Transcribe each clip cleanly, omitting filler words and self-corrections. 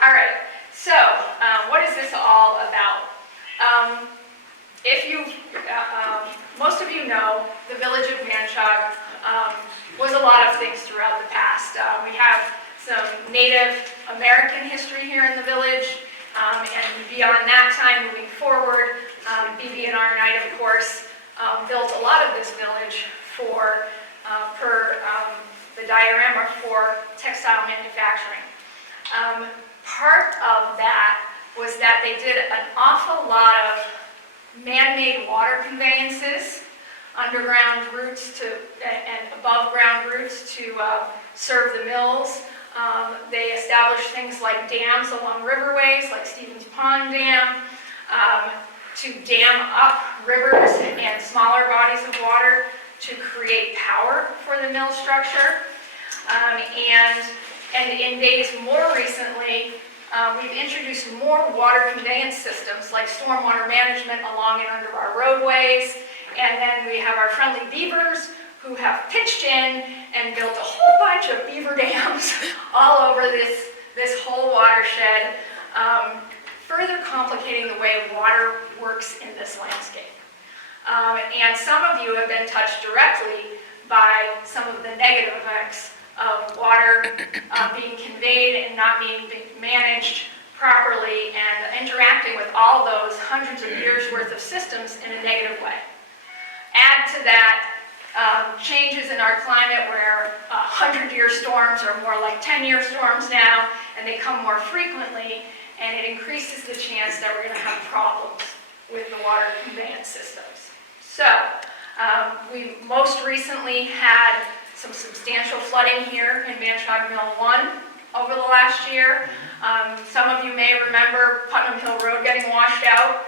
All right, so what is this all about? Most of you know, the village of Manchaug was a lot of things throughout the past. We have some Native American history here in the village, and beyond that time, moving forward, BB&R Knight, of course, built a lot of this village for, the diorama for textile manufacturing. Part of that was that they did an awful lot of man-made water conveyances, underground routes and above-ground routes to serve the mills. They established things like dams along riverways, like Stevens Pond Dam, to dam up rivers and smaller bodies of water to create power for the mill structure. And in days more recently, we've introduced more water conveyance systems like stormwater management along and under our roadways. And then we have our friendly beavers who have pitched in and built a whole bunch of beaver dams all over this whole watershed, further complicating the way water works in this landscape. And some of you have been touched directly by some of the negative effects of water being conveyed and not being managed properly and interacting with all those hundreds of years worth of systems in a negative way. Add to that changes in our climate where 100-year storms are more like 10-year storms now, and they come more frequently, and it increases the chance that we're going to have problems with the water conveyance systems. So we most recently had some substantial flooding here in Manchaug Mill 1 over the last year. Some of you may remember Putnam Hill Road getting washed out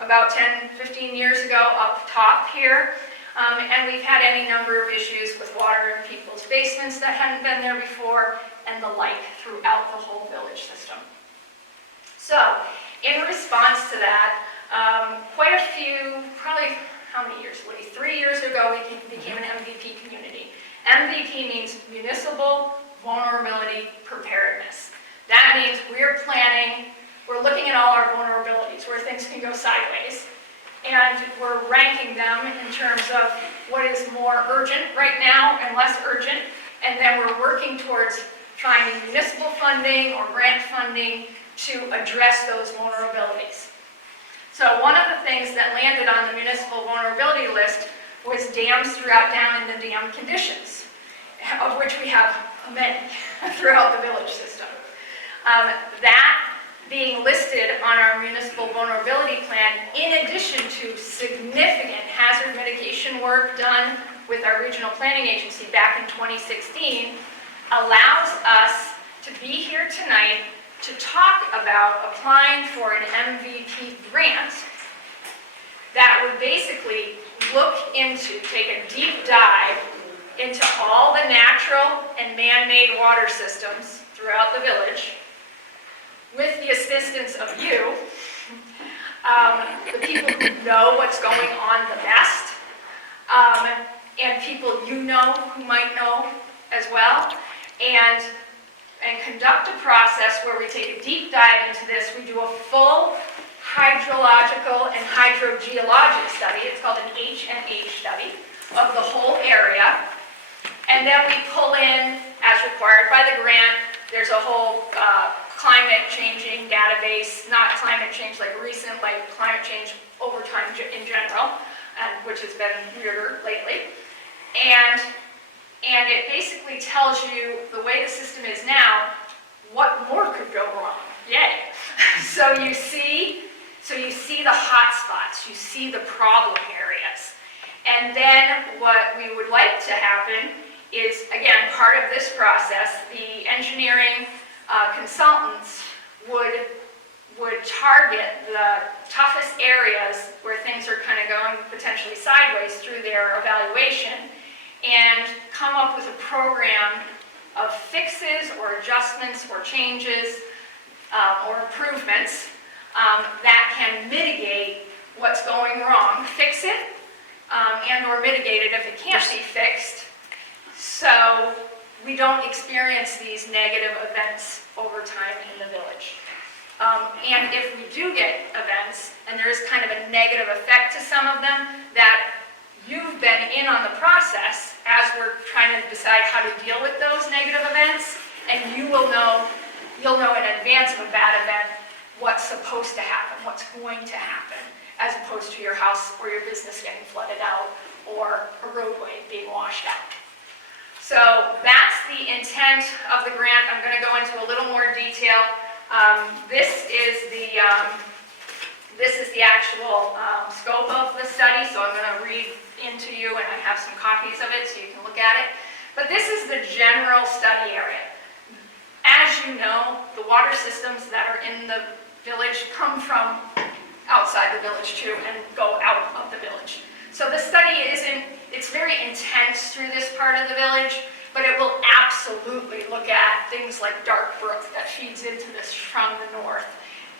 about 10, 15 years ago up top here. And we've had any number of issues with water in people's basements that hadn't been there before and the like throughout the whole village system. So in response to that, quite a few, probably how many years, Lee? 3 years ago, we became an MVP community. MVP means Municipal Vulnerability Preparedness. That means we're planning, we're looking at all our vulnerabilities, where things can go sideways, and we're ranking them in terms of what is more urgent right now and less urgent, and then we're working towards finding municipal funding or grant funding to address those vulnerabilities. So one of the things that landed on the municipal vulnerability list was dams throughout down in the dam conditions, of which we have many throughout the village system. That being listed on our municipal vulnerability plan, in addition to significant hazard mitigation work done with our regional planning agency back in 2016, allows us to be here tonight to talk about applying for an MVP grant that would basically take a deep dive into all the natural and man-made water systems throughout the village, with the assistance of you, the people who know what's going on the best, and people you know who might know as well, and conduct a process where we take a deep dive into this. We do a full hydrological and hydrogeologic study. It's called an H&H study of the whole area. And then we pull in, as required by the grant, there's a whole climate changing database, not climate change like recent, like climate change over time in general, which has been weirder lately. And it basically tells you, the way the system is now, what more could go wrong. Yay. So you see the hot spots, you see the problem areas. And then what we would like to happen is, again, part of this process, the engineering consultants would target the toughest areas where things are kind of going potentially sideways through their evaluation, and come up with a program of fixes or adjustments or changes or improvements that can mitigate what's going wrong, fix it, and or mitigate it if it can't be fixed, so we don't experience these negative events over time in the village. And if we do get events, and there is kind of a negative effect to some of them, that you've been in on the process as we're trying to decide how to deal with those negative events, and you'll know in advance of a bad event what's supposed to happen, what's going to happen, as opposed to your house or your business getting flooded out or a roadway being washed out. So that's the intent of the grant. I'm going to go into a little more detail. This is the actual scope of the study, so I'm going to read into you, and I have some copies of it so you can look at it. But this is the general study area. As you know, the water systems that are in the village come from outside the village too and go out of the village. So the study it's very intense through this part of the village, but it will absolutely look at things like Dark Brook that feeds into this from the north,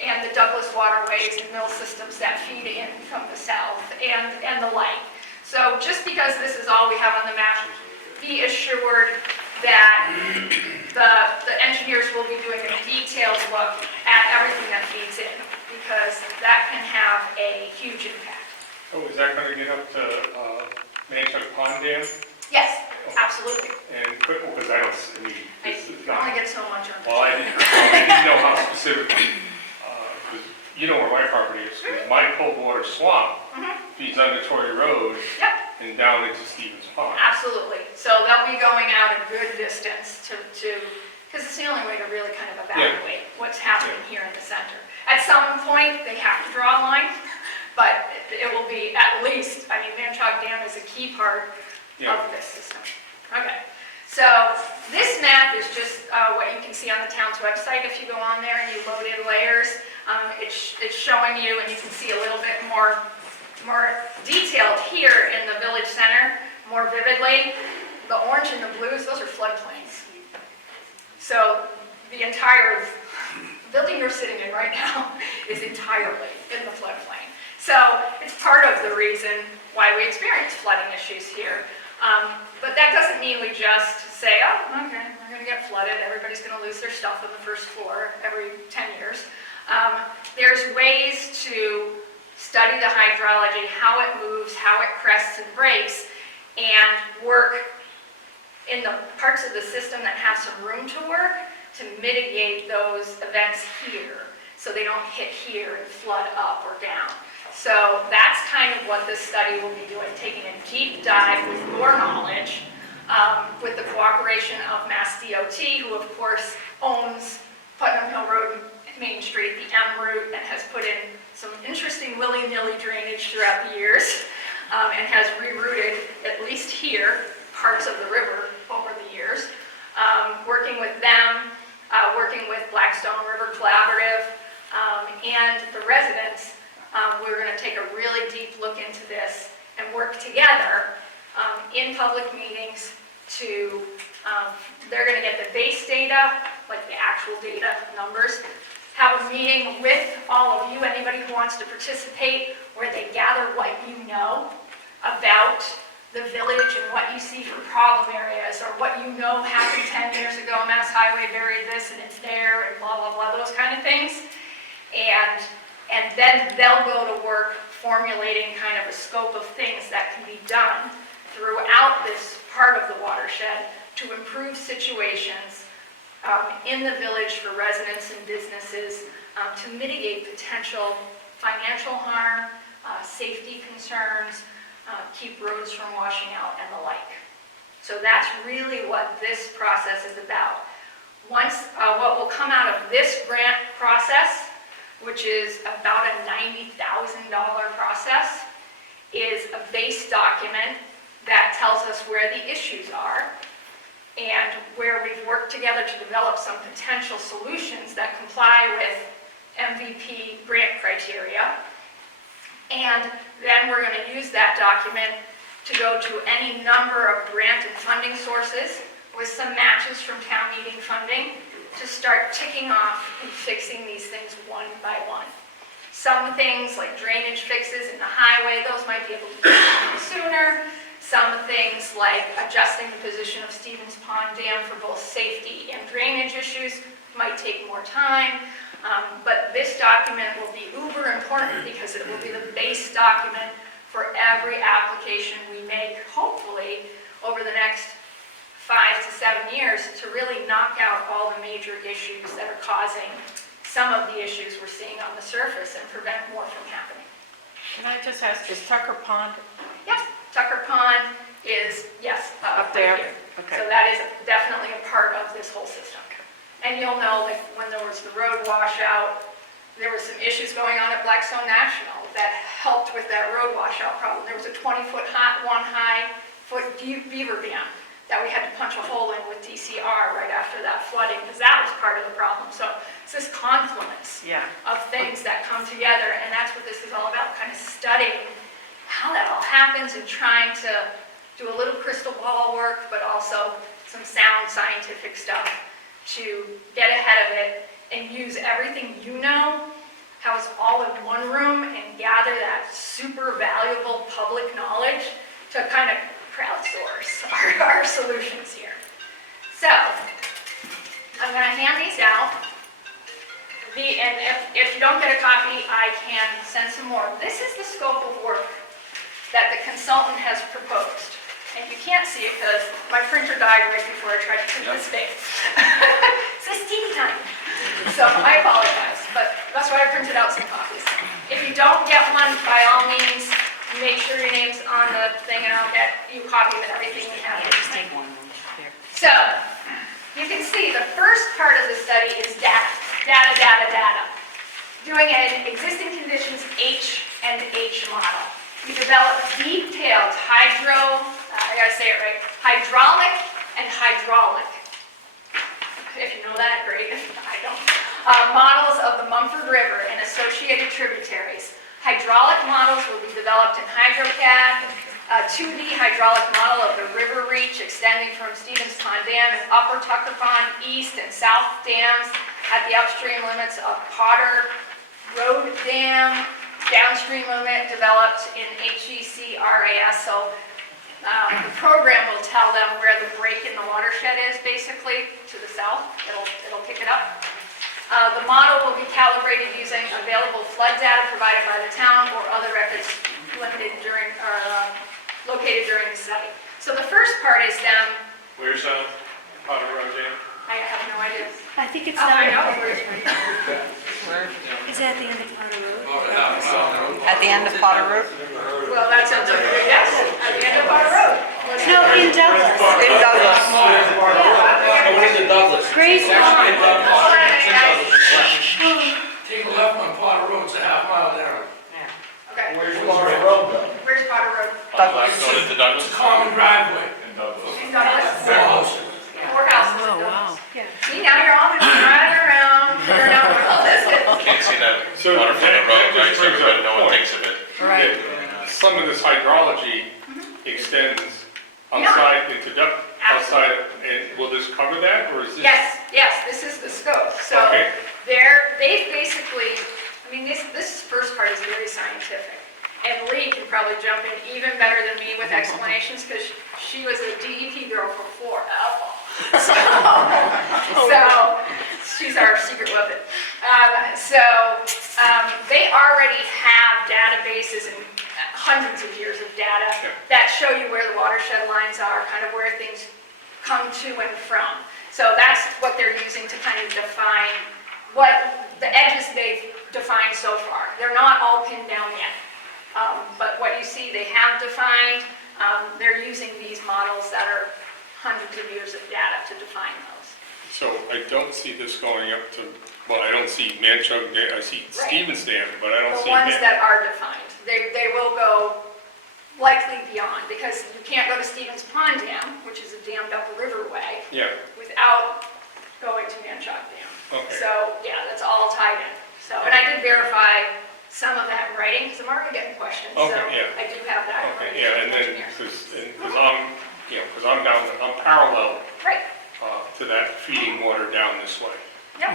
and the Douglas waterways and mill systems that feed in from the south, and the like. So just because this is all we have on the map, be assured that the engineers will be doing a detailed look at everything that feeds in, because that can have a huge impact. Oh, is that going to get up to Manchaug Pond Dam? Yes, absolutely. And because I don't, I mean, I only get so much on this. well, I didn't know how specifically, because you know where my property is. My cold water swamp feeds under Torrey Road and down into Stevens Pond. Absolutely. So they'll be going out a good distance to because it's the only way to really kind of evaluate what's happening here in the center. At some point, they have to draw a line, but it will be at least, I mean, Manchaug Dam is a key part of this system. Okay. So this map is just what you can see on the town's website. If you go on there and you load in layers, it's showing you, and you can see a little bit more detailed here in the village center, more vividly. The orange and the blues, those are floodplains. So the entire building you're sitting in right now is entirely in the floodplain. So it's part of the reason why we experience flooding issues here. But that doesn't mean we just say, oh, okay, we're going to get flooded. Everybody's going to lose their stuff on the first floor every 10 years. There's ways to study the hydrology, how it moves, how it crests and breaks, and work in the parts of the system that have some room to work to mitigate those events here so they don't hit here and flood up or down. So that's kind of what this study will be doing, taking a deep dive with your knowledge, with the cooperation of Mass DOT, who of course owns Putnam Hill Road, Main Street, the M route, and has put in some interesting willy-nilly drainage throughout the years, and has rerouted, at least here, parts of the river over the years. Working with them, working with Blackstone River Collaborative, and the residents, we're going to take a really deep look into this and work together in public meetings to, they're going to get the base data, like the actual data numbers, have a meeting with all of you, anybody who wants to participate, where they gather what you know about the village and what you see for problem areas, or what you know happened 10 years ago, Mass Highway buried this and it's there, and blah, blah, blah, those kind of things. And then they'll go to work formulating kind of a scope of things that can be done throughout this part of the watershed to improve situations in the village for residents and businesses, to mitigate potential financial harm, safety concerns, keep roads from washing out, and the like. So that's really what this process is about. Once, what will come out of this grant process, which is about a $90,000 process, is a base document that tells us where the issues are and where we've worked together to develop some potential solutions that comply with MVP grant criteria. And then we're going to use that document to go to any number of grant and funding sources with some matches from town meeting funding to start ticking off and fixing these things one by one. Some things like drainage fixes in the highway, those might be able to be done sooner. Some things like adjusting the position of Stevens Pond Dam for both safety and drainage issues might take more time. But this document will be uber important because it will be the base document for every application we make, hopefully, over the next 5 to 7 years to really knock out all the major issues that are causing some of the issues we're seeing on the surface and prevent more from happening. Can I just ask, is Tucker Pond Yes, Tucker Pond is, yes, up right there? here. Okay. So that is definitely a part of this whole system. And you'll know, like, when there was the road washout, there were some issues going on at Blackstone National that helped with that road washout problem. There was a 20-foot high-foot beaver dam that we had to punch a hole in with DCR right after that flooding, because that was part of the problem. So it's this confluence of things that come together, and that's what this is all about, kind of studying how that all happens and trying to do a little crystal ball work, but also some sound scientific stuff to get ahead of it and use everything you know, house all in one room, and gather that super valuable public knowledge to kind of crowdsource our solutions here. So, I'm going to hand these out. And if you don't get a copy, I can send some more. This is the scope of work that the consultant has proposed. And you can't see it because my printer died right before I tried to print this big. So it's teeny tiny. So I apologize, but that's why I printed out some copies. If you don't get one, by all means, make sure your name's on the thing and I'll get you a copy of everything we have. Just take one. There. So, you can see the first part of the study is data. Data, data, data. Doing an existing conditions H and H model. We develop detailed I gotta say it right, hydraulic and hydraulic. If you know that, great. If I don't. Models of the Mumford River and associated tributaries. Hydraulic models will be developed in HydroCAD. A 2D hydraulic model of the river reach extending from Stevens Pond Dam and Upper Tucker Pond East and South dams at the upstream limits of Potter Road Dam. Downstream limit developed in HECRAS. So the program will tell them where the break in the watershed is, basically, to the south. It'll pick it up. The model will be calibrated using available flood data provided by the town or other records located during the study. So the first part is them. Where's Potter Road Dam? I have no idea. I think it's I not. know. Is it at the end of Potter Road? At the end of Potter Road? Well, that sounds like a good guess. At the end of Potter Road. No, in Douglas. In Douglas. Where's the Douglas? Grace Pond. Hold on a minute, guys. Take a left on Potter Road, it's a half mile down. Okay. Where's Potter Road though? Where's Potter Road? Douglas. It's a common driveway. In Douglas? Four houses. 4 houses. Oh, wow. See, now you're all driving around, figuring out where all this is. Can't see that So water from the road, that right, just so brings up everybody no a one point. thinks of it. Right. Some of this hydrology extends outside into outside, and will this cover that, or is this? Yes, this is the scope. So Okay. they've basically, I mean, this first part is very scientific. And Lee can probably jump in even better than me with explanations because she was a DEP girl for forever. So she's our secret weapon. They already have databases and hundreds of years of data that show you where the watershed lines are, kind of where things come to and from. So that's what they're using to kind of define what the edges they've defined so far. They're not all pinned down yet. But what you see they have defined, they're using these models that are hundreds of years of data to define those. So I don't see this going up to, well, I don't see Manchaug Dam, I see Stevens Dam, but I don't The see. ones that are defined, they will go likely beyond, because you can't go to Stevens Pond Dam, which is a dammed up riverway, Yeah, without going to Manchaug Dam. okay. So, yeah, that's all tied in. So, and I did verify some of that in writing, because I'm already getting questions, so Okay, yeah. I do have that in Okay, writing. yeah, and then, because I'm down, I'm parallel Right, to that feeding water down this way. yep.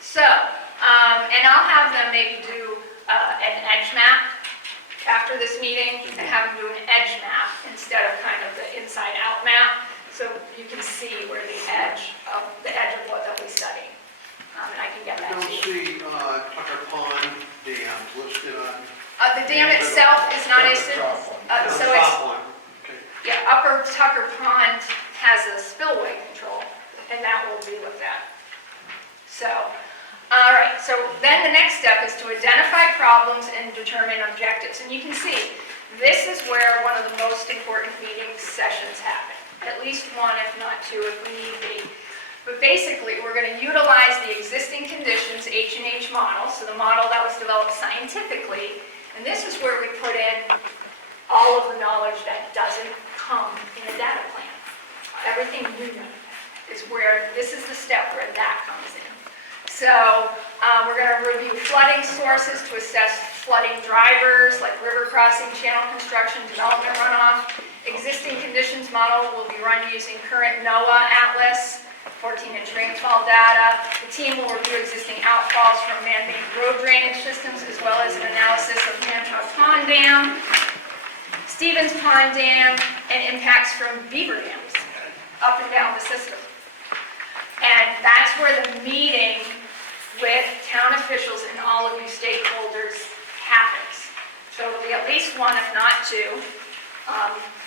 So, and I'll have them maybe do an edge map after this meeting and have them do an edge map instead of kind of the inside-out map, so you can see where the edge of what they'll be studying. And I can get I that don't to you. see Tucker Pond Dam listed on. The dam itself is not a, so The it's, top one. Okay. yeah, Upper Tucker Pond has a spillway control, and that will be looked at. So, all right, so then the next step is to identify problems and determine objectives. And you can see, this is where one of the most important meeting sessions happen. At least one, if not two, if we need be. But basically, we're going to utilize the existing conditions H&H model, so the model that was developed scientifically, and this is where we put in all of the knowledge that doesn't come in a data plan. Everything you know is where, this is the step where that comes in. So we're going to review flooding sources to assess flooding drivers, like river crossing, channel construction, development runoff. Existing conditions model will be run using current NOAA Atlas, 14-inch rainfall data. The team will review existing outfalls from man-made road drainage systems, as well as an analysis of Manchaug Pond Dam, Stevens Pond Dam, and impacts from beaver dams up and down the system. And that's where the meeting with town officials and all of you stakeholders happens. So it'll be at least one, if not two,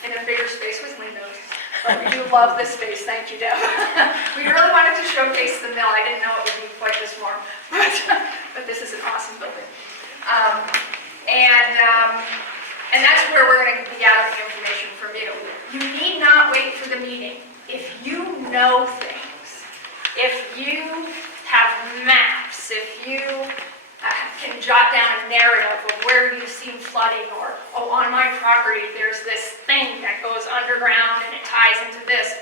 in a bigger space with windows. But we do love this space, thank you, Deb. We really wanted to showcase the mill. I didn't know it would be quite this warm, but this is an awesome building. And that's where we're going to be gathering information from you. You need not wait for the meeting. If you know things, if you have maps, if you can jot down a narrative of where you've seen flooding, or, oh, on my property there's this thing that goes underground and it ties into this,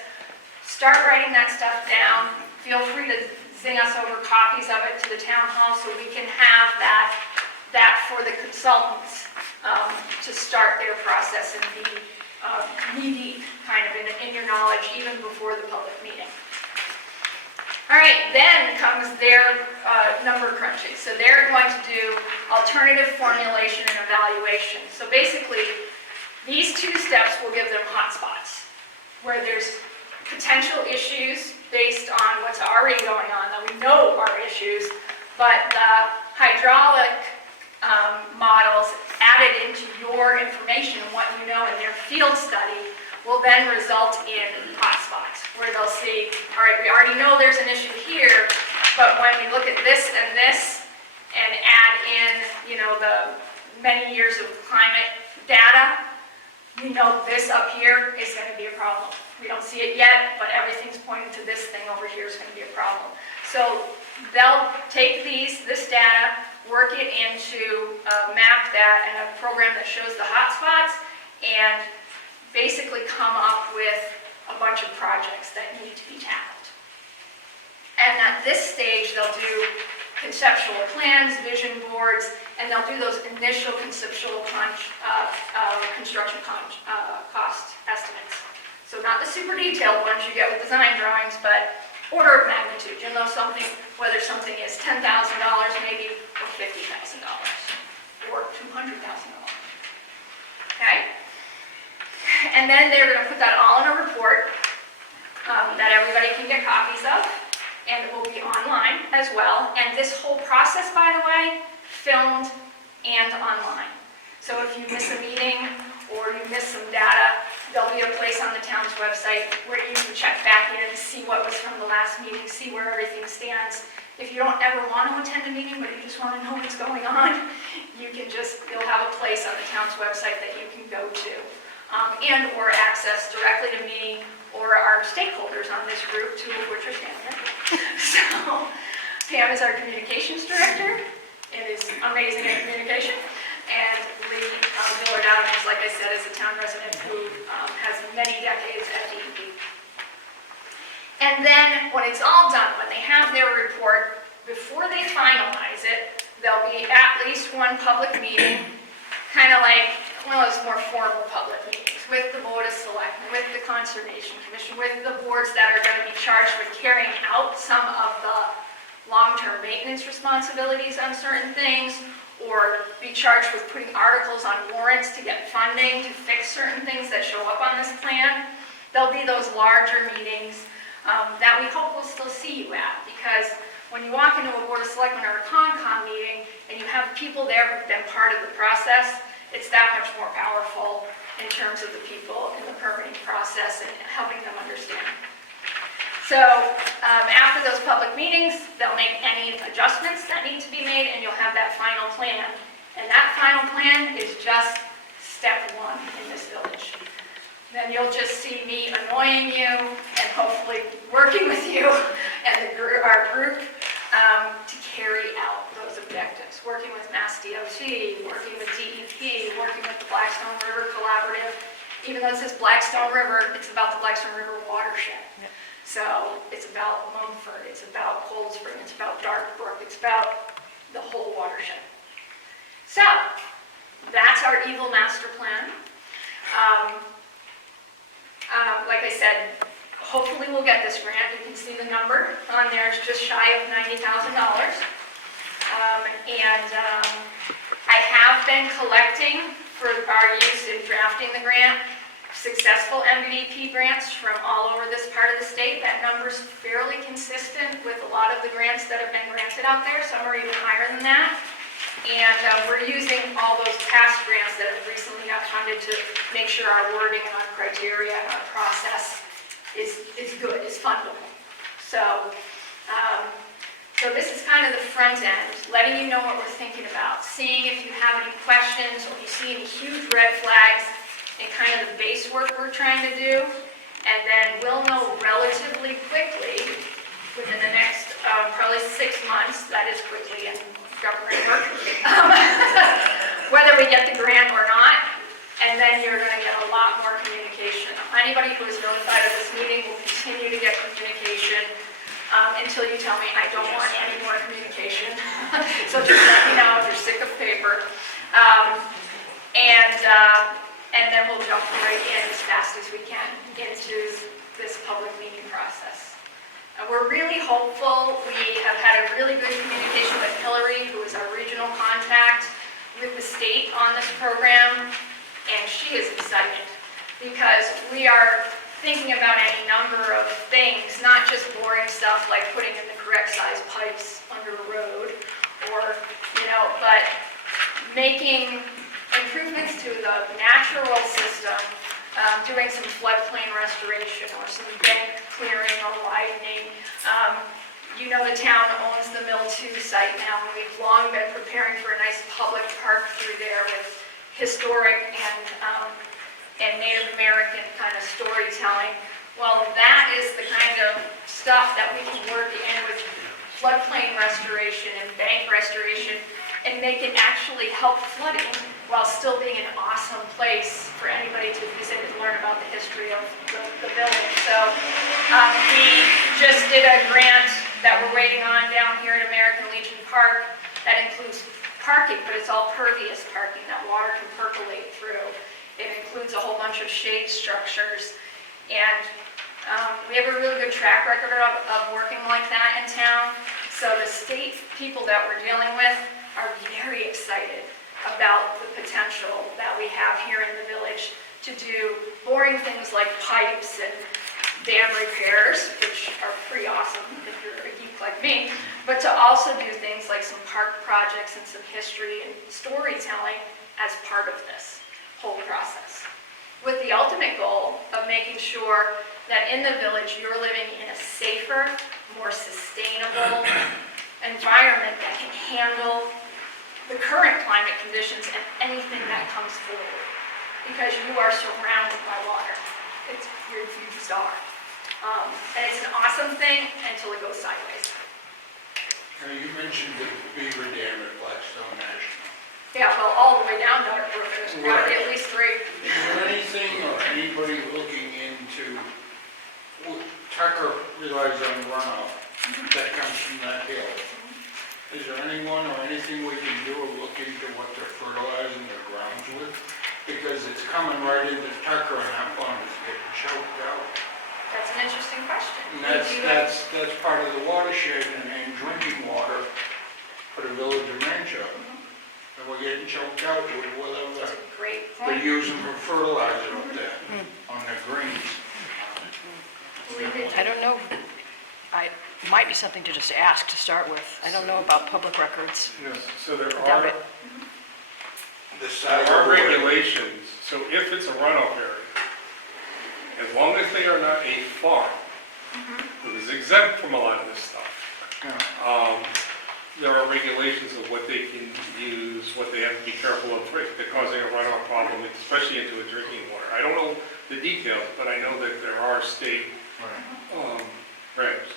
start writing that stuff down. Feel free to zing us over copies of it to the town hall so we can have that for the consultants to start their process and be knee-deep kind of in your knowledge even before the public meeting. All right, then comes their number crunching. So they're going to do alternative formulation and evaluation. So basically, these two steps will give them hotspots where there's potential issues based on what's already going on that we know are issues, but the hydraulic models added into your information and what you know in their field study will then result in hotspots where they'll see, all right, we already know there's an issue here, but when we look at this and add in, you know, the many years of climate data, we know this up here is going to be a problem. We don't see it yet, but everything's pointing to this thing over here is going to be a problem. So they'll take this data, work it into a map that and a program that shows the hotspots, and basically come up with a bunch of projects that need to be tackled. And at this stage, they'll do conceptual plans, vision boards, and they'll do those initial conceptual construction cost estimates. So not the super detailed ones you get with design drawings, but order of magnitude. You'll know something, whether something is $10,000 maybe, or $50,000, or $200,000. Okay? And then they're going to put that all in a report that everybody can get copies of, and it will be online as well. And this whole process, by the way, filmed and online. So if you miss a meeting or you miss some data, there'll be a place on the town's website where you can check back in and see what was from the last meeting, see where everything stands. If you don't ever want to attend a meeting, but you just want to know what's going on, you'll have a place on the town's website that you can go to. And or access directly to me or our stakeholders on this group, two of which are standing. So Pam is our communications director and is amazing at communication. And Lee Miller Adams, like I said, is a town resident who has many decades at DEP. And then when it's all done, when they have their report, before they finalize it, there'll be at least one public meeting, kind of like one of those more formal public meetings with the Board of Selectmen, with the Conservation Commission, with the boards that are going to be charged with carrying out some of the long-term maintenance responsibilities on certain things, or be charged with putting articles on warrants to get funding to fix certain things that show up on this plan. There'll be those larger meetings that we hope we'll still see you at, because when you walk into a Board of Selectmen or a Concom meeting and you have people there who've been part of the process, it's that much more powerful in terms of the people in the permitting process and helping them understand. So after those public meetings, they'll make any adjustments that need to be made, and you'll have that final plan. And that final plan is just step one in this village. Then you'll just see me annoying you and hopefully working with you and our group to carry out those objectives. Working with Mass DOT, working with DEP, working with the Blackstone River Collaborative. Even though it says Blackstone River, it's about the Blackstone River watershed. Yep. So it's about Mumford, it's about Cold Spring, it's about Dark Brook, it's about the whole watershed. So that's our evil master plan. Like I said, hopefully we'll get this grant. You can see the number on there. It's just shy of $90,000. I have been collecting for our use in drafting the grant successful MVP grants from all over this part of the state. That number's fairly consistent with a lot of the grants that have been granted out there. Some are even higher than that. And we're using all those past grants that have recently got funded to make sure our wording and our criteria and our process is good, is fundable. So this is kind of the front end, letting you know what we're thinking about, seeing if you have any questions or you see any huge red flags in kind of the base work we're trying to do. And then we'll know relatively quickly, within the next probably 6 months, that is quickly in government work, whether we get the grant or not, and then you're going to get a lot more communication. Anybody who is notified of this meeting will continue to get communication until you tell me I don't want any more communication. So just let me know if you're sick of paper. And then we'll jump right in as fast as we can into this public meeting process. We're really hopeful. We have had a really good communication with Hillary, who is our regional contact with the state on this program, and she is excited because we are thinking about any number of things, not just boring stuff like putting in the correct size pipes under a road, or, but making improvements to the natural system, doing some floodplain restoration or some bank clearing or widening. The town owns the Mill 2 site now, and we've long been preparing for a nice public park through there with historic and Native American kind of storytelling. Well, that is the kind of stuff that we can work in with floodplain restoration and bank restoration, and make it actually help flooding while still being an awesome place for anybody to visit and learn about the history of the village. So we just did a grant that we're waiting on down here at American Legion Park that includes parking, but it's all pervious parking that water can percolate through. It includes a whole bunch of shade structures, and we have a really good track record of working like that in town. So the state people that we're dealing with are very excited about the potential that we have here in the village to do boring things like pipes and dam repairs, which are pretty awesome if you're a geek like me, but to also do things like some park projects and some history and storytelling as part of this whole process, with the ultimate goal of making sure that in the village you're living in a safer, more sustainable environment that can handle the current climate conditions and anything that comes forward, because you are surrounded by water. You just are. And it's an awesome thing until it goes sideways. Now, you mentioned the beaver dam at Blackstone National. Yeah, well, all the way down Dark Brook, there's got to be Right. at least 3. Is there anything or anybody looking into, Tucker relies on runoff that comes from that hill. Is there anyone or anything we can do or look into what they're fertilizing their grounds with? Because it's coming right into Tucker and that pond is getting choked out. That's an interesting question. And That's part of the watershed and drinking water for the village of Manchaug. And we're getting choked out with whatever Great they're point. using for fertilizer up there on the greens. Leave it. I don't know. It might be something to just ask to start with. I don't know about public records. Yes, so there Doubt are, it. The side there are of the road. regulations, so if it's a runoff area, as long as they are not a farm, it is exempt from a lot of this stuff. Yeah. There are regulations of what they can use, what they have to be careful of, if they're causing a runoff problem, especially into a drinking water. I don't know the details, but I know that there are state regs.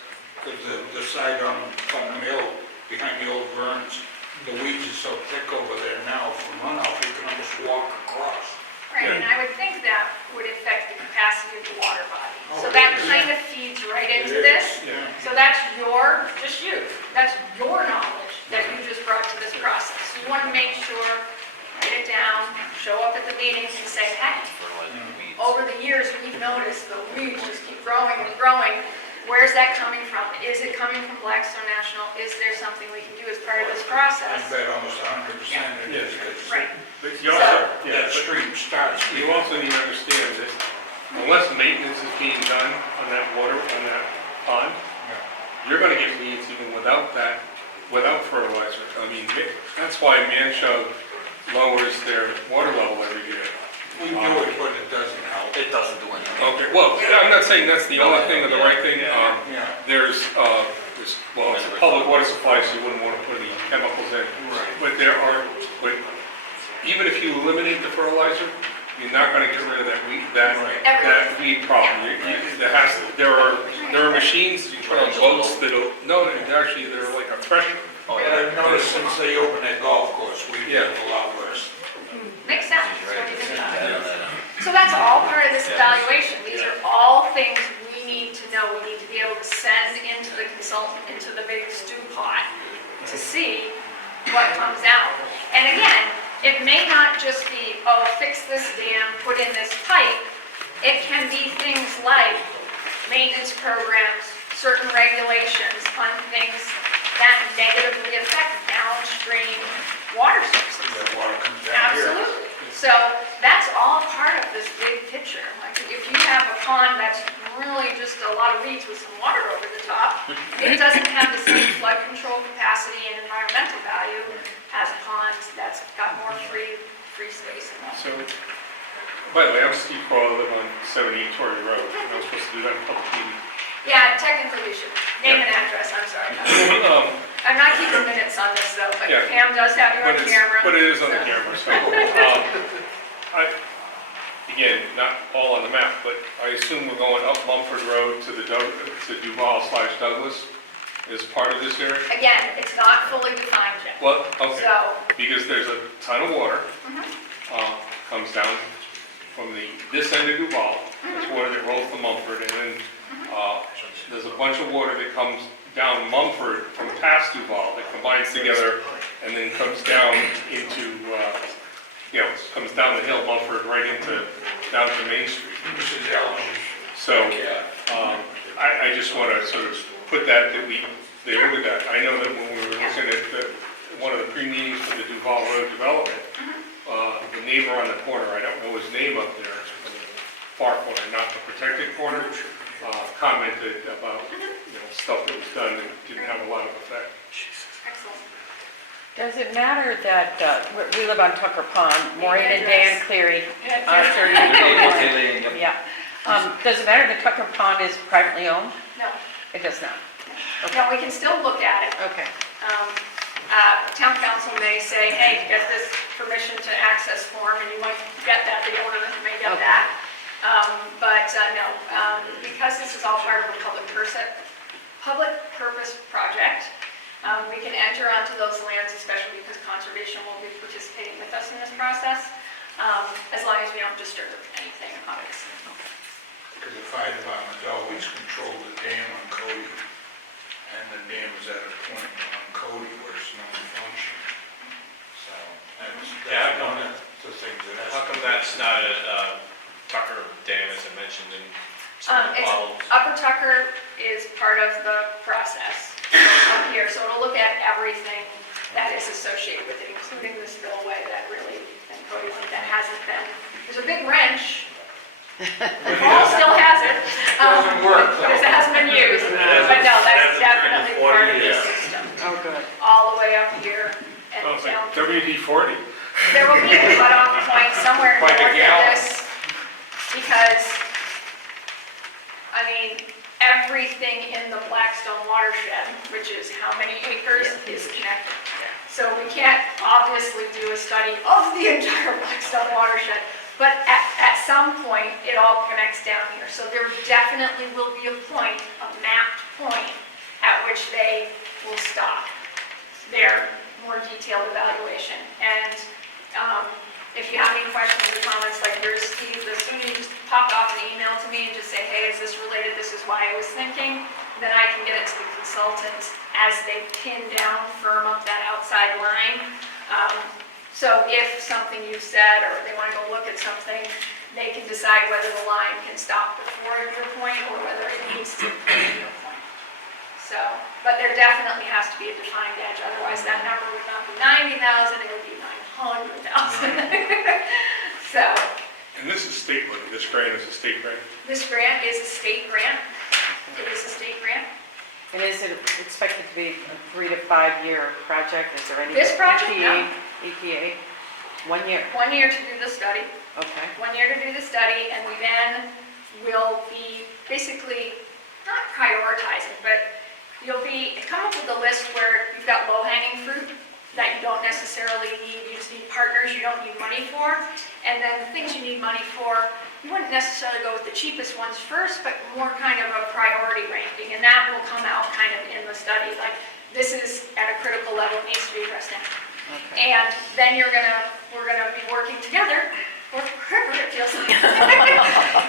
Because the side on Putnam Hill, behind the old Verns, the weeds are so thick over there now from runoff, you can almost walk across. Right, and I would think that would affect the capacity of the water body. So Oh, that yeah. kind of feeds right It into is, this. yeah. So that's just you, that's your knowledge that you just brought to this process. You want to make sure, write it down, show up at the meetings and say, hey, over the years, we've noticed the weeds just keep growing and growing. Where's that coming from? Is it coming from Blackstone National? Is there something we can do as part of this I process? bet almost 100% it is, because Right. But you also, that stream starts. you also need to understand that unless maintenance is being done on that water, on that pond, you're gonna get weeds even without that, without fertilizer. I mean, that's why Manchaug lowers their water level every year. We do it, but it doesn't help. It doesn't do anything. Okay, well, I'm not saying that's the only thing or the right thing. Yeah. There's, well, it's a public water supply, so you wouldn't want to put any chemicals in. Right. But there are, but even if you eliminate the fertilizer, you're not gonna get rid of that weed, that weed problem. There are machines you put on boats that'll, no, actually, they're like a pressure. Oh, And I've noticed since they opened that golf course, we've Yeah. been a lot worse. Makes sense. So that's all part of this evaluation. These are all things we need to know. We need to be able to send into the consultant, into the big stew pot to see what comes out. And again, it may not just be, oh, fix this dam, put in this pipe. It can be things like maintenance programs, certain regulations on things that negatively affect downstream water sources. That water comes down here. Absolutely. So that's all part of this big picture. Like if you have a pond that's really just a lot of weeds with some water over the top, it doesn't have the same flood control capacity and environmental value as a pond that's got more free space in it. So, by the way, I'm Steve Crowe, I live on 78 Torrey Road, and I was supposed to do that in public meeting. Yeah, technically you should. Name and address, I'm sorry. I'm not keeping minutes on this though, but Yeah. Pam does have you on camera. But it is on the so- camera, so, again, not all on the map, but I assume we're going up Mumford Road to to Duval/Douglas as part of this area? Again, it's not fully defined yet. Well, okay, So, because there's a ton of water, comes down from this end of Duval, there's water that rolls to Mumford, and then, there's a bunch of water that comes down Mumford from past Duval that combines together and then comes down into, comes down the hill Mumford right down to Main Street. This is allergy. So, I just want to sort of put that they look at that. I know that when we were looking at one of the pre-meetings for the Duval Road development, the neighbor on the corner, I don't know his name up there, on the far corner, not the protected corner, commented about, stuff that was done that didn't have a lot of effect. excellent. Does it matter that, we live on Tucker Pond, Maureen and Dan Cleary, 30. Yeah. Does it matter that Tucker Pond is privately owned? No, It does not. no, we can still look at it. Okay. Town council may say, hey, get this permission to access form, and you might get that, the owner may get Okay. that. But no, because this is all part of a public purpose project, we can enter onto those lands, especially because conservation will be participating with us in this process, as long as we don't disturb anything, obviously. Because the fire department's always controlled the dam on Cody, and the dam is at a point on Cody where it's not functioning. So, that's one of the things that How come that's not a Tucker Dam, as I mentioned, in some of the It's, bottles? Upper Tucker is part of the process up here. So it'll look at everything that is associated with it, including the spillway that really, and Cody, that hasn't been, there's a big wrench. The pole still has it. Doesn't work, But it though. hasn't been used. But no, that's definitely part of the Yeah. system, Oh, good. all the way up here and Sounds down. like WD-40. There will be a cutoff point somewhere By the north of gallon. this, because, I mean, everything in the Blackstone watershed, which is how many acres, is connected. So we can't obviously do a study of the entire Blackstone watershed, but at some point, it all connects down here. So there definitely will be a point, a mapped point, at which they will stop their more detailed evaluation. And if you have any questions or comments like yours, Steve, as soon as you just pop off an email to me and just say, hey, is this related, this is why I was thinking, then I can get it to the consultants as they pin down, firm up that outside line. So if something you said, or they want to go look at something, they can decide whether the line can stop before your point or whether it needs to be your point. So, but there definitely has to be a defined edge, otherwise that number would not be 90,000, it would be 900,000. So, And this is state money, this grant is a state grant. this grant is a state grant. It is a state grant. And is it expected to be a 3 to 5 year project? Is there any? This project, no. EPA? 1 year? 1 year to do the study, Okay. 1 year to do the study, and we then will be basically, not prioritizing, but you'll be, come up with a list where you've got low-hanging fruit that you don't necessarily need, you just need partners you don't need money for, and then the things you need money for, you wouldn't necessarily go with the cheapest ones first, but more kind of a priority ranking, and that will come out kind of in the study, like, this is at a critical level, needs to be addressed now. Okay. And then we're gonna be working together, or forever it feels like,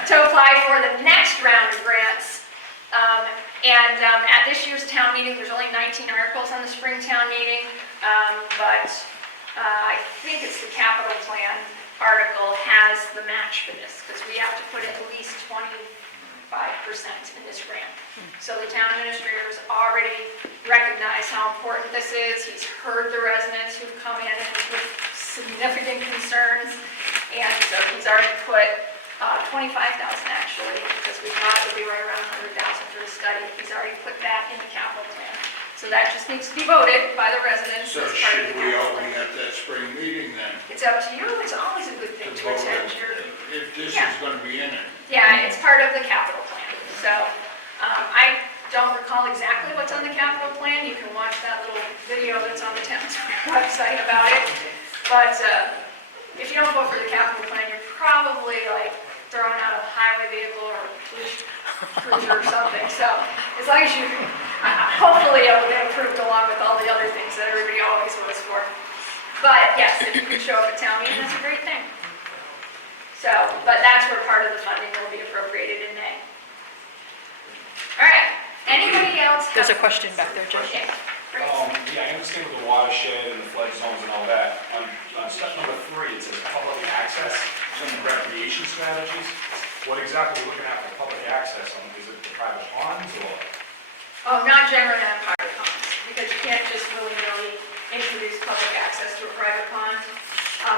to apply for the next round of grants. At this year's town meeting, there's only 19 articles on the spring town meeting, but I think it's the capital plan article has the match for this, because we have to put in at least 25% in this grant. So the town administrator has already recognized how important this is. He's heard the residents who've come in with significant concerns, and so he's already put 25,000 actually, because we thought it would be right around 100,000 for the study. He's already put that in the capital plan. So that just needs to be voted by the residents So as part of should the we capital all plan. be at that spring meeting then? It's up to you. It's always a good thing to vote attend it, your, if this Yeah. is gonna be in it? yeah, it's part of the capital plan. So I don't recall exactly what's on the capital plan. You can watch that little video that's on the town's website about it. But if you don't vote for the capital plan, you're probably like throwing out a highway vehicle or a police cruiser or something. So as long as you, hopefully it will get approved along with all the other things that everybody always votes for. But yes, if you can show up at town meeting, that's a great thing. So, but that's where part of the funding will be appropriated in May. All right, anybody else? There's a have- question back there, Jim. Okay, great. Yeah, I understand with the watershed and the flood zones and all that. On step number 3, it says public access and recreation strategies. What exactly are we looking at for public access? Is it the private ponds or? Oh, not generally on private ponds, because you can't just willy-nilly introduce public access to a private pond.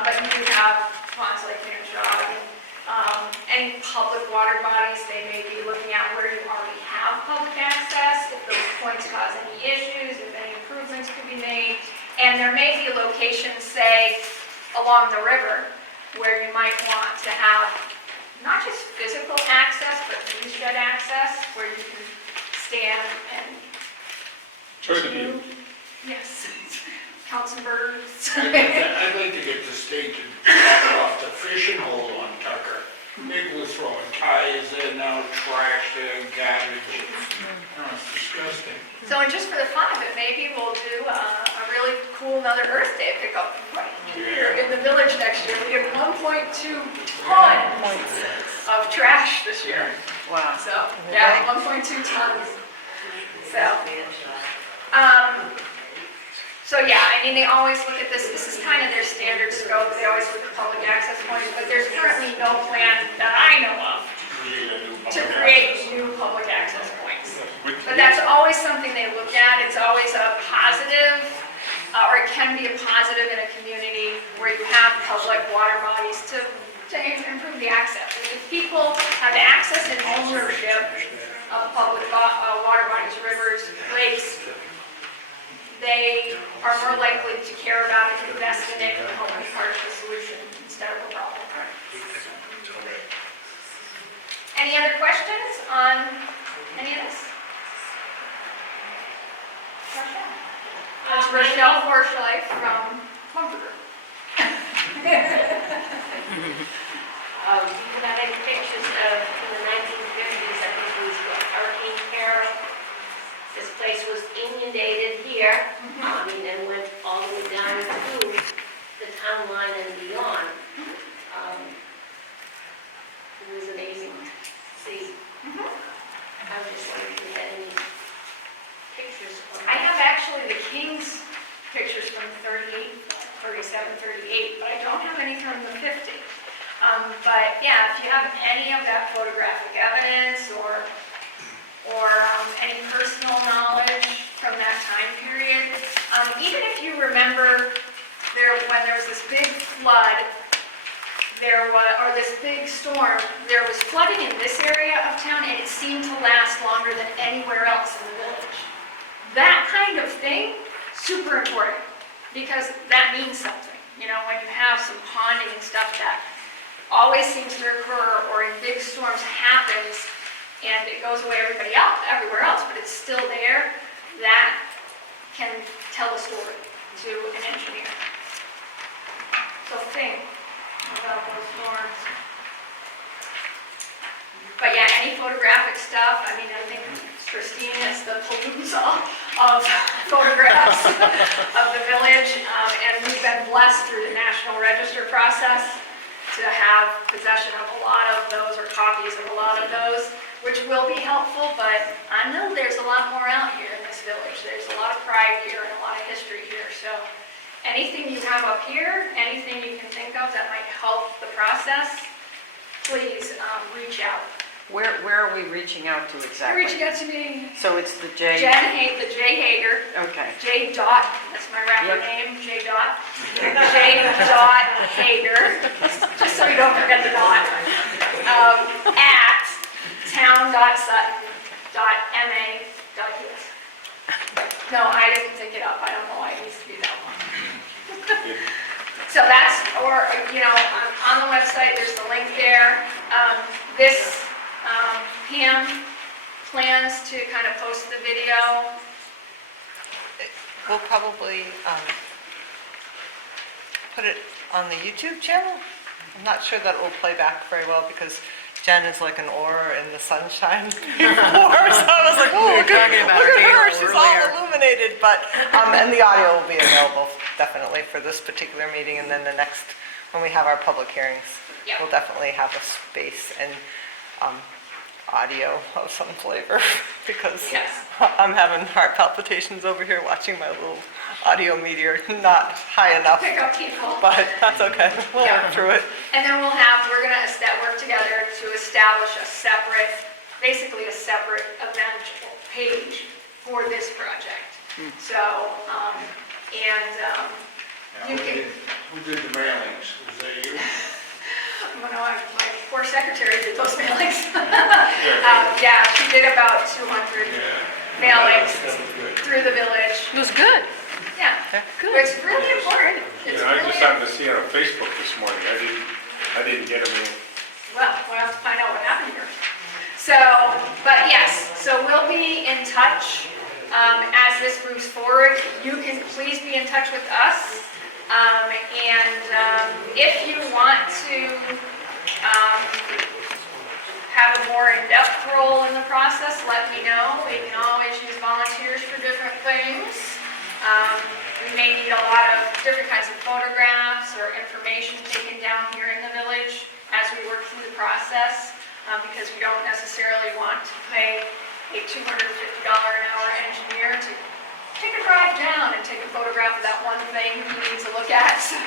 But you do have ponds like Manchaug, any public water bodies, they may be looking at where you already have public access, if those points cause any issues, if any improvements could be made. And there may be locations, say, along the river, where you might want to have not just physical access, but viewshed access, where you can stand and Enjoy the view. yes, count some birds. I'd like to get the state to back off the fishing hole on Tucker. People are throwing tires in now, trash in, garbage. Oh, it's disgusting. So and just for the fun of it, maybe we'll do a really cool another Earth Day pickup right here in the village next year. We have 1.2 tons of trash this year. Wow. So, yeah, 1.2 tons. So yeah, I mean, they always look at this is kind of their standard scope, they always look at public access points, but there's currently no plan that I know of Create a new to public create access. new public access points. But that's always something they look at. It's always a positive, or it can be a positive in a community where you have public water bodies to improve the access. And if people have access and ownership of public water bodies, rivers, lakes, they are more likely to care about it, invest in it, and help be part of the solution instead of the problem. Any other questions on any of this? Rochelle Forsythe from Plumber. Do you have any pictures of, in the 1950s, I think it was Hurricane Carol? This place was inundated here, and went all the way down to the town line and beyond. It was amazing to see. I was just wondering if you had any pictures of I have actually the King's pictures from 38, 37, 38, but I don't have any from the 50. But yeah, if you have any of that photographic evidence or any personal knowledge from that time period, even if you remember when there was this big flood, or this big storm, there was flooding in this area of town, and it seemed to last longer than anywhere else in the village. That kind of thing, super important, because that means something. You know, when you have some ponding and stuff that always seems to occur, or in big storms happens, and it goes away everywhere else, but it's still there, that can tell a story to an engineer. So think about those storms. But yeah, any photographic stuff, I mean, I think Christine is the palooza of photographs of the village, and we've been blessed through the National Register process to have possession of a lot of those, or copies of a lot of those, which will be helpful, but I know there's a lot more out here in this village. There's a lot of pride here and a lot of history here, so anything you have up here, anything you can think of that might help the process, please reach out. Where are we reaching out to You're exactly? reaching out to me, So it's the J? the J Hager, Okay. J dot, that's my rapper Yep. name, J dot, J dot Hager, just so you don't forget the dot, at town.sutton.ma.us. No, I didn't think it up, I don't know why it needs to be that long. So that's, or, you know, on the website, there's the link there. This, Pam plans to kind of post the video. We'll probably put it on the YouTube channel. I'm not sure that it will play back very well because Jen is like an aura in the sunshine before, so I was like, oh, look at her, she's all illuminated. But, and the audio will be available definitely for this particular meeting, and then the next, when we have our public hearings, Yeah. we'll definitely have a space and audio of some flavor because Yes. I'm having heart palpitations over here watching my little audio meter not high enough, Pick up people. but that's okay. We'll Yeah. work through it. And then we're going to work together to establish basically a separate event page for this project. So, you can, Who did the mailings? Was that you? my poor secretary did those mailings. Yeah, she did about 200 mailings through the village. It was good. Yeah, it's really important. You It's know, I just really, happened to see it on Facebook this morning. I didn't get them in. well, we'll have to find out what happened here. So, but yes, so we'll be in touch as this moves forward. You can please be in touch with us. If you want to have a more in-depth role in the process, let me know. We can always use volunteers for different things. We may need a lot of different kinds of photographs or information taken down here in the village as we work through the process, because we don't necessarily want to pay a $250 an hour engineer to take a drive down and take a photograph of that one thing he needs to look at. So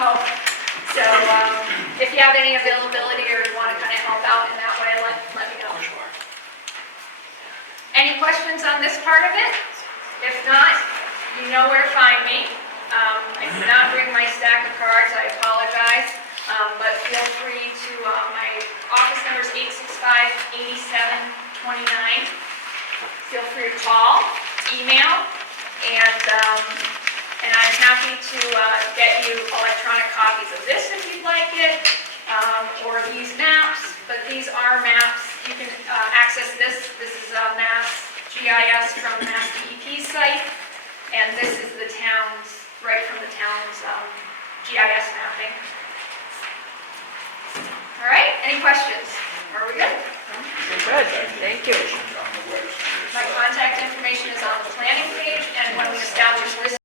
if you have any availability or you want to kind of help out in that way, let me know. Any questions on this part of it? If not, you know where to find me. I did not bring my stack of cards, I apologize, but feel free to, my office number is 865-8729. Feel free to call, email, and I'm happy to get you electronic copies of this if you'd like it, or these maps, but these are maps. You can access this. This is a Mass GIS from the Mass DEP site, and this is the town's, right from the town's GIS mapping. All right, any questions? Are we good? Good, thank you.